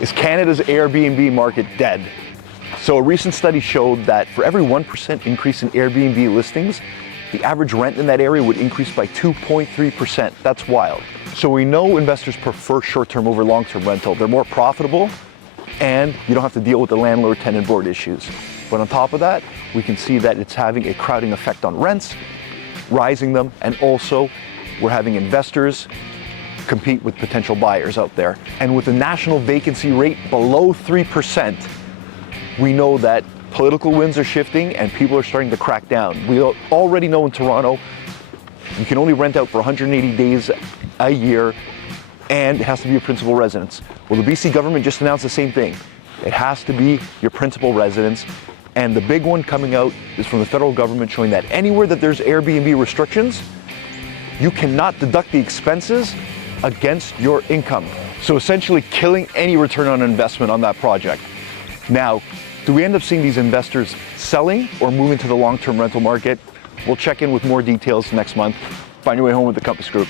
Is Canada's Airbnb market dead? So a recent study showed that for every 1% increase in Airbnb listings, the average rent in that area would increase by 2.3%. That's wild. So we know investors prefer short-term over long-term rental. They're more profitable and you don't have to deal with the landlord-tenant board issues. But on top of that, we can see that it's having a crowding effect on rents, rising them, and also we're having investors compete with potential buyers out there. And with the national vacancy rate below 3%, we know that political winds are shifting and people are starting to crack down. We already know in Toronto, you can only rent out for 180 days a year and it has to be your principal residence. Well, the BC government just announced the same thing. It has to be your principal residence. And the big one coming out is from the federal government showing that anywhere that there's Airbnb restrictions, you cannot deduct the expenses against your income. So essentially killing any return on investment on that project. Now, do we end up seeing these investors selling or moving to the long-term rental market? We'll check in with more details next month. Find your way home with the Kompass Group.